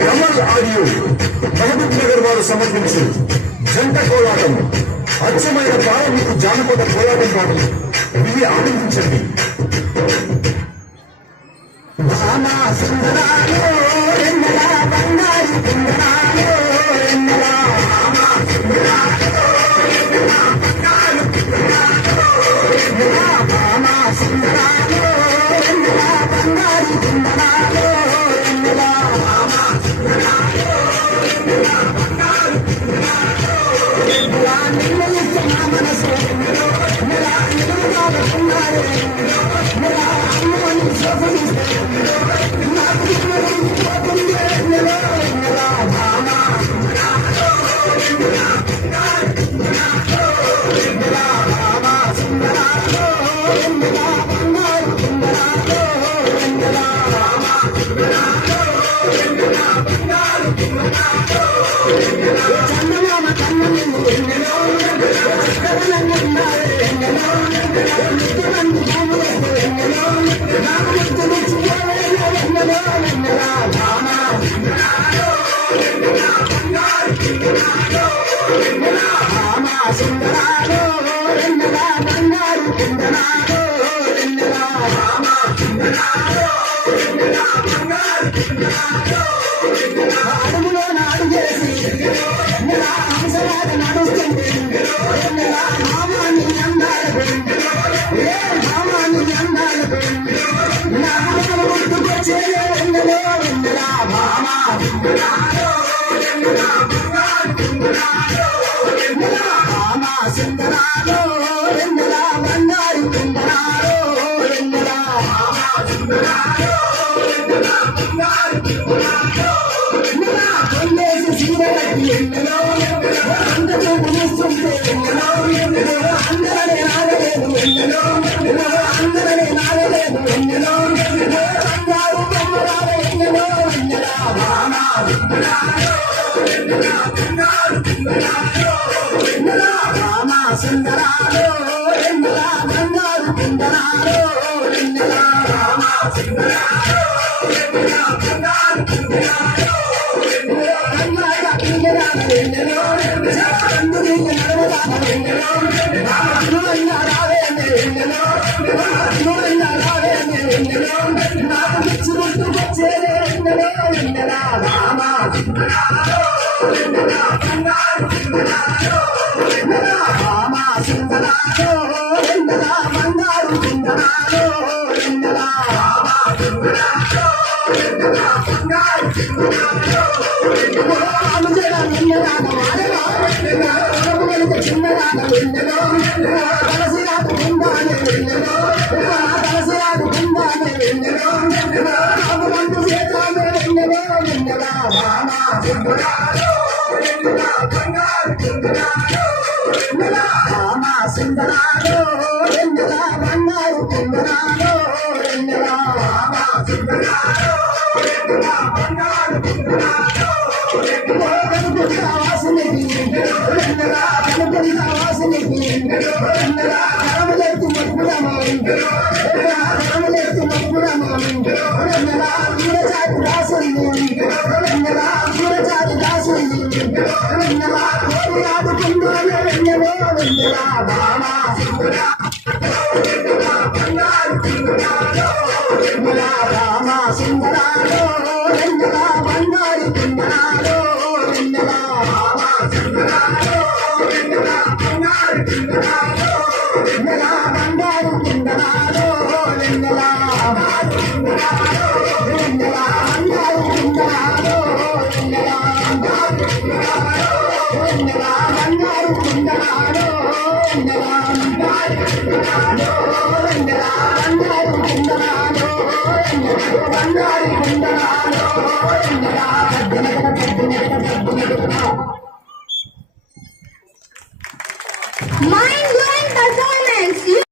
Kamal audio Mahabub Nagar వారు సమర్పించి జంట కోలాటం అచ్చమైన ప్రారంభికు జానపద కోలాటం పాటలు విని ఆనందించండి. అడుగులో నాడు చేసి హంసలాగా నడుస్తుంది భామాన్ని అందాలకు భామాన్ని అందాలకు నా గుర్తుకొచ్చే వెన్నెలో వెన్నెలా భామా భామా సుందరాలో వెన్నెలా బంగారు కుందరాలో వెన్నెలా కొండేసి సీరగట్టి ఎన్నెలో అందరూ మునిస్తుంటే ఎన్నెలో అందరనే నాగలేదు ఎన్నెలో అందరనే నాగలేదు ఎన్నెలో బంగారు బొమ్మరాల ఎన్నెలో వెన్నెలా భామా భామా సుందరాలో వెన్నెలా బంగారు కుందరాలో వెన్నెలా భామా సుందరాలో వెన్నెలా బంగారు కుందరాలో వెన్నెలా కనుపొంది వాసనకి వెన్నెలా కనుపొంది వాసనకి వెన్నెలా కరమలెత్తి మక్కుడమా కరమలెత్తి మక్కుడమా వెన్నెలా దూరచాటి దాసుని వెన్నెలా దూరచాటి దాసుని వెన్నెలా కోరి ఆడుకుందోనే వెన్నెలో వెన్నెలా భామా భామా సుందరాలో వెన్నెలా బంగారు కుందరాలో వెన్నెలా వెన్నెలా బంగారు కుందరాలో వెన్నెలా వెన్నెలా బంగారు కుందరాలో వెన్నెలా బంగారు కుందరాలో Mind-blowing performance.